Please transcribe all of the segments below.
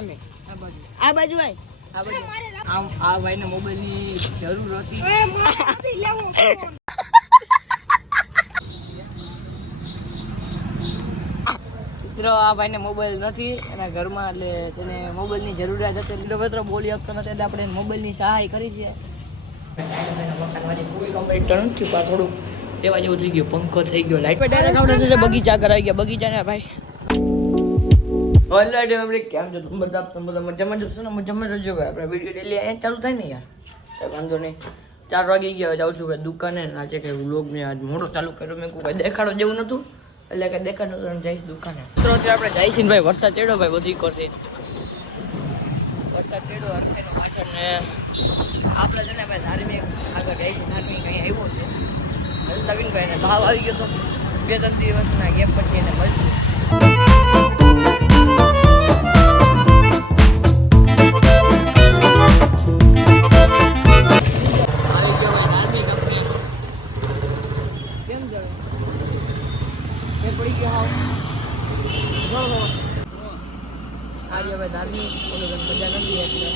કામે આ બાજુ. આ બાજુ આય. આ બાજુ. આમ આ ભાઈને મોબાઈલની જરૂર હતી. મિત્રો આ ભાઈને મોબાઈલ નથી. એના ઘરમાં એટલે તેને મોબાઈલની જરૂરિયાત હતી. એટલે મિત્રો બોલી આપતો નથી એટલે આપણે મોબાઈલની સહાય કરી છે. ફૂલ કમ્પ્લીટ ટર્ન થયું પણ થોડુંક તેવા જેવું થઈ ગયું. પંખો થઈ ગયો લાઈટ ડાયરેક્ટ આપણે બગીચા કરાવી ગયા. બગીચાના ભાઈ. ઓલરેડી આપણે કેમ છો તમે બધા તમે બધા મજામાં જશો ને? મજામાં રહેજો ભાઈ. આપણે વીડિયો ડેલી અહીંયા ચાલુ થાય ને યાર? તો વાંધો નહીં. ચાર વાગી ગયા જાઉં છું ભાઈ દુકાને આજે કે વ્લોગ મેં આજ મોડો ચાલુ કર્યો. મેં કોઈ દેખાડો જેવું નતું એટલે કે દેખાડો જઈશ દુકાને. તો આપણે જઈશ ભાઈ, વરસાદ ચડ્યો ભાઈ, બધી કરશે. વરસાદ ચડ્યો હરખેનો પાછળ ને આપણે છે ને ભાઈ ધાર્મિક આગળ જઈશું ધાર્મિક અહીંયા આવ્યો છે. નવીનભાઈને ભાવ આવી ગયો તો બે ત્રણ દિવસના ગેપ પછી એને મળશું. મજા નથી એટલે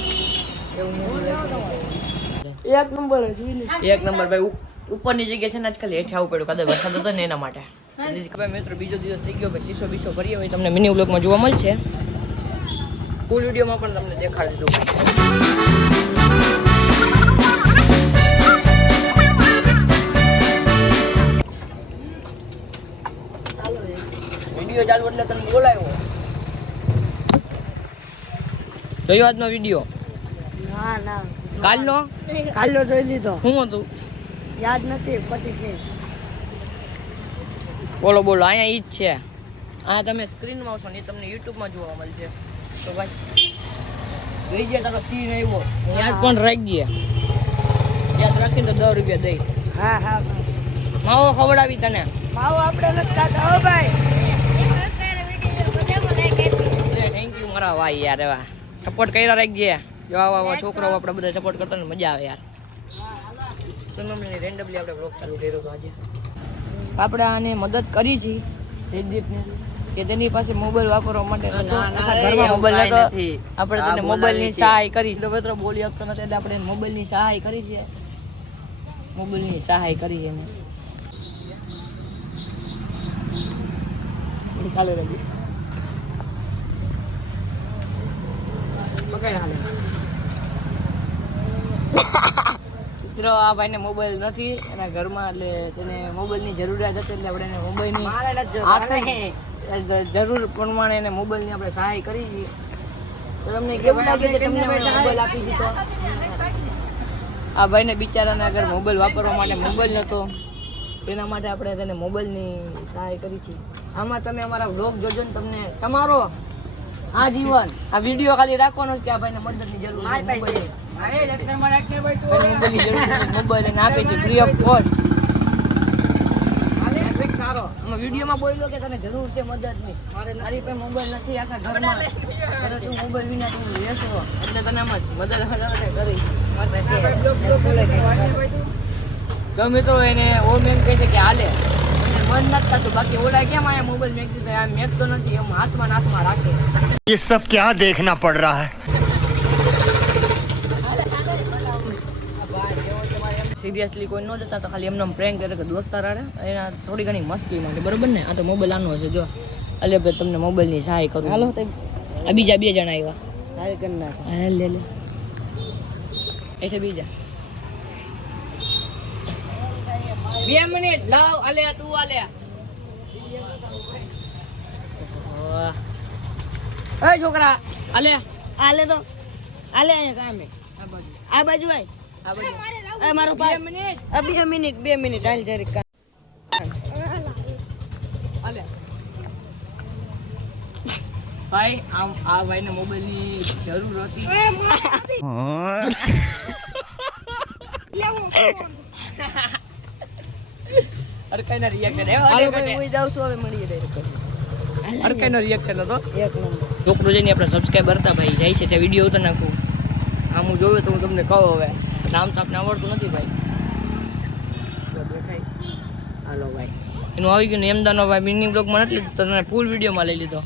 એક નંબર એક નંબર ભાઈ ઉપ- ઉપરની જગ્યાએ છે ને આજકાલ હેઠે આવવું પડ્યું કદાચ વરસાદ હતો ને એના માટે. ભાઈ મિત્રો બીજો દિવસ થઈ ગયો ભાઈ શીશો બીસો ભરીએ હોય તમને મિની વ્લોગમાં જોવા મળશે. ફૂલ વિડીયોમાં પણ તમને દેખાડી દઉં. વીડિયો ચાલુ એટલે તને બોલાવ્યો જોયો આજનો વીડિયો ના ના. કાલનો? કાલનો જોઈ લીધો. શું હતું? યાદ નથી પછી બોલો બોલો અહીંયા ઈ જ છે. આ તમે સ્ક્રીનમાં આવશો ને એ તમને યુટ્યુબમાં જોવા મળશે. તો ભાઈ જોઈ ગયા તારો સી આવ્યો. યાદ પણ રાખજે. યાદ રાખીને દસ રૂપિયા દઈ. હા હા. માવો ખવડાવી તને. માવો આપણે નથી ખાતા હો ભાઈ. થેન્ક યુ મારા ભાઈ યાર એવા. સપોર્ટ કર્યા રાખજે. જો આવા આવા છોકરાઓ આપણે બધા સપોર્ટ કરતા ને મજા આવે યાર. સોનમની રેન્ડમલી આપણે બ્લોગ ચાલુ કર્યો હતો આજે. આપણે આને મદદ કરી છે જયદીપને કે તેની પાસે મોબાઈલ વાપરવા માટે. ઘરમાં મોબાઈલ નથી. આપણે તેને મોબાઈલની સહાય કરી. તો મિત્રો બોલી આપતો નથી એટલે આપણે મોબાઈલની સહાય કરી છે. મોબાઈલની સહાય કરી છે એને. ચાલુ રહેજે પકડ હાલે મિત્રો આ ભાઈને મોબાઈલ નથી. એના ઘરમાં એટલે તેને મોબાઈલની જરૂરિયાત હતી એટલે આપણે એને મોબાઈલની જરૂર પ્રમાણે એને મોબાઈલની આપણે સહાય કરી છે. તો તમને કેવું લાગે કે તમને મોબાઈલ આપી દીધો આ ભાઈને બિચારાને આગળ મોબાઈલ વાપરવા માટે મોબાઈલ નહોતો તેના માટે આપણે તેને મોબાઈલની સહાય કરી છે. આમાં તમે અમારા વ્લોગ જોજો ને તમને તમારો આ જીવન આ વીડિયો ખાલી રાખવાનો છે કે આ ભાઈને મદદની જરૂર જરૂર છે મોબાઈલ એને આપે છે ફ્રી ઓફ કોસ્ટ વિડીયોમાં બોલ્યો કે તને જરૂર છે મદદની. મારી પાસે મોબાઈલ નથી આખા ઘરમાં. તો તું મોબાઈલ વિના તું રહેશો. એટલે તને આમ મદદ કરી. મારે ગમે તો એને ઓમ એમ કહે છે કે હાલે. મન નથી થતું બાકી ઓલા કેમ આયા મોબાઈલ મેક દીધો આ મેક તો નથી એમ હાથમાં ને હાથમાં રાખે ये सब क्या देखना पड़ रहा है સિરિયસલી કોઈ ન જતા તો ખાલી એમનો પ્રેન્ક કરે કે દોસ્તાર આરે એના થોડી ઘણી મસ્તી માટે બરોબર ને આ તો મોબાઈલ આનો છે જો એટલે ભાઈ તમને મોબાઈલની સહાય કરું હાલો તો આ બીજા બે જણા આવ્યા હાલ કરી નાખો હા લે લે એટલે બીજા બે મિનિટ લાવ અલે તું અલે એ છોકરા આલે હાલે તો અહીંયા કામે આ બાજુ. આ બાજુ આય. આ બાજુ. એ મારો બે ભાઈ મિનિટ બે મિનિટ બે મિનિટ. હાલ જરી કા. અલે ભાઈ આમ આ ભાઈને મોબાઈલની જરૂર હતી. અરકાઈના રિએક્શન હાલો હું જાઉં છું હવે મળીએ ડાયરેક્ટ અરકાઈનો રિએક્શન હતો. એક નંબર. છોકરો જઈને આપણે સબસ્ક્રાઈબર હતા ભાઈ જાય છે તે વીડિયો ઉતર નાખું. આમ હું જોયું તો હું તમને કહું હવે. નામ તો આવડતું નથી ભાઈ. હાલો ભાઈ. એનું આવી ગયું ને એમદાનો ભાઈ મિની બ્લોગમાં નથી લીધો તને ફૂલ વિડીયોમાં લઈ લીધો.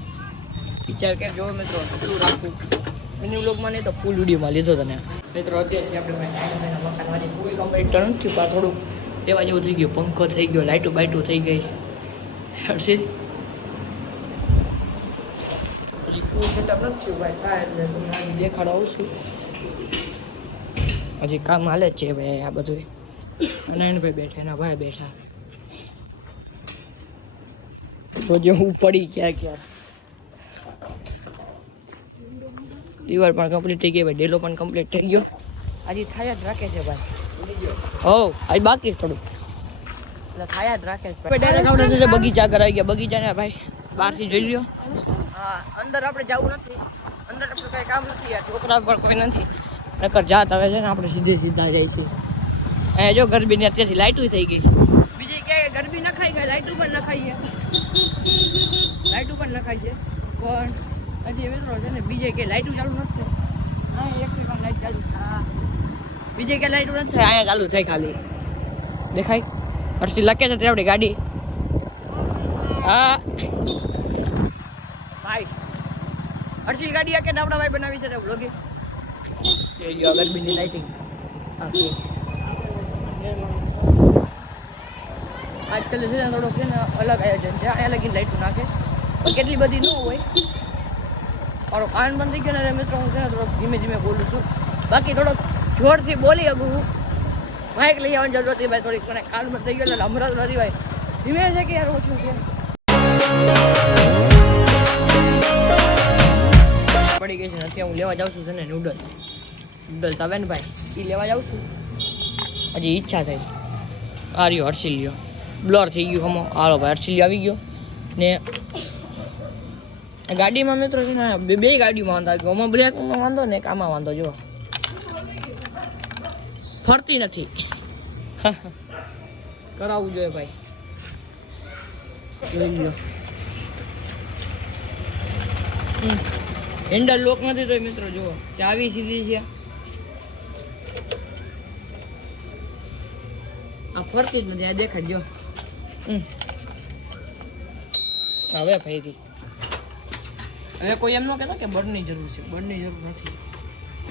વિચાર કે જો મિત્રો કેટલું મિની વ્લોગમાં નહીં તો ફૂલ વિડીયોમાં લીધો તને. મિત્રો આપણે ફૂલ કમ્પ્લીટ નથી થોડુંક એવા જેવું થઈ ગયું. પંખો થઈ ગયો લાઇટો બાઇટો થઈ ગઈ. હર્ષિત હજી દેખાડો આવશું હજી કામ હાલે જ છે ભાઈ આ બધું નારાયણભાઈ બેઠા એના ભાઈ બેઠા. તો જે હું પડી ક્યાં ક્યાં. દિવાળ પણ કમ્પ્લીટ થઈ ગઈ ભાઈ ડેલો પણ કમ્પ્લીટ થઈ ગયો. આજે થાય જ રાખે છે ભાઈ. હો આજે બાકી થોડું એટલે થાય જ રાખે છે. બગીચા કરાવી ગયા. બગીચાને ભાઈ બહારથી જોઈ લ્યો. હા અંદર આપણે જવું નથી. અંદર આપણે કઈ કામ નથી યાર. છોકરા પણ કોઈ નથી. નકર જાત આવે છે ને આપણે સીધે સીધા જાય છે. અહીંયા જો ગરબીની અત્યારથી લાઇટું થઈ ગઈ. બીજી ક્યાંય ગરબી ન ખાઈ ગઈ લાઇટું પણ ન ખાઈએ. લાઇટું પણ ન ખાઈ છે પણ હજી મિત્રો છે ને બીજે ક્યાંય લાઇટું ચાલુ નથી. હા એક પણ લાઇટ ચાલુ. હા બીજે કે લાઈટ નથી થાય? અહીંયા ચાલુ થાય ખાલી. દેખાય? હર્ષી લખે છે આપણી ગાડી. હા. ભાઈ હર્ષિલ ગાડી આકે આપણા ભાઈ બનાવી છે વ્લોગે એ જો ગરમીની લાઇટિંગ ઓકે આજકાલ છે ને થોડોક છે અલગ આયોજન છે. અહીંયા લગીને લાઇટો નાખે. પણ કેટલી બધી ન હોય. મારો કાન બંધ થઈ ગયો ને મિત્રો હું છે ને થોડોક ધીમે ધીમે બોલું છું. બાકી થોડોક જોરથી બોલી શકું માઇક લઈ આવવાની જરૂર હતી ભાઈ, થોડીક મને કાન થઈ ગયો, એટલે હમણાં નથી, ભાઈ. ધીમે છે કે યાર ઓછું છે? પડી ગઈ છે નથી હું લેવા જાઉં છું છે ને નૂડલ્સ નૂડલ્સ આવે ને, ભાઈ એ લેવા જાઉં છું. હજી ઈચ્છા થઈ. આ રહ્યો હર્ષિલ લ્યો બ્લર થઈ ગયું હમો હાલો, ભાઈ હર્ષિલ આવી ગયો. ને ગાડીમાં મિત્રો છે ને, બે ગાડીમાં વાંધો આવી ગયો આમાં બ્રેકમાં વાંધો ને એક આમાં વાંધો જો ફરતી નથી. કરાવવું જોઈએ ભાઈ. જોઈ લો હેન્ડલ લોક નથી તો મિત્રો જુઓ ચાવી સીધી છે. આ ફરતી જ નથી આ દેખાડજો. હવે ફરી હવે કોઈ એમ ન કહેતો કે બળની જરૂર છે બળની જરૂર નથી.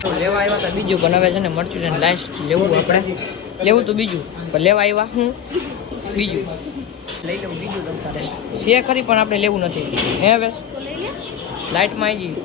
તો લેવા આવ્યા હતા. બીજું પણ હવે છે ને મર્ચ્યુરિયન લાસ્ટ લેવું આપણે. લેવું તો બીજું, પણ લેવા આવ્યા હું. બીજું. લઈ લેવું બીજું રમતા ખરી પણ આપણે લેવું નથી. હે હવે? લાઇટમાં આવી જઈએ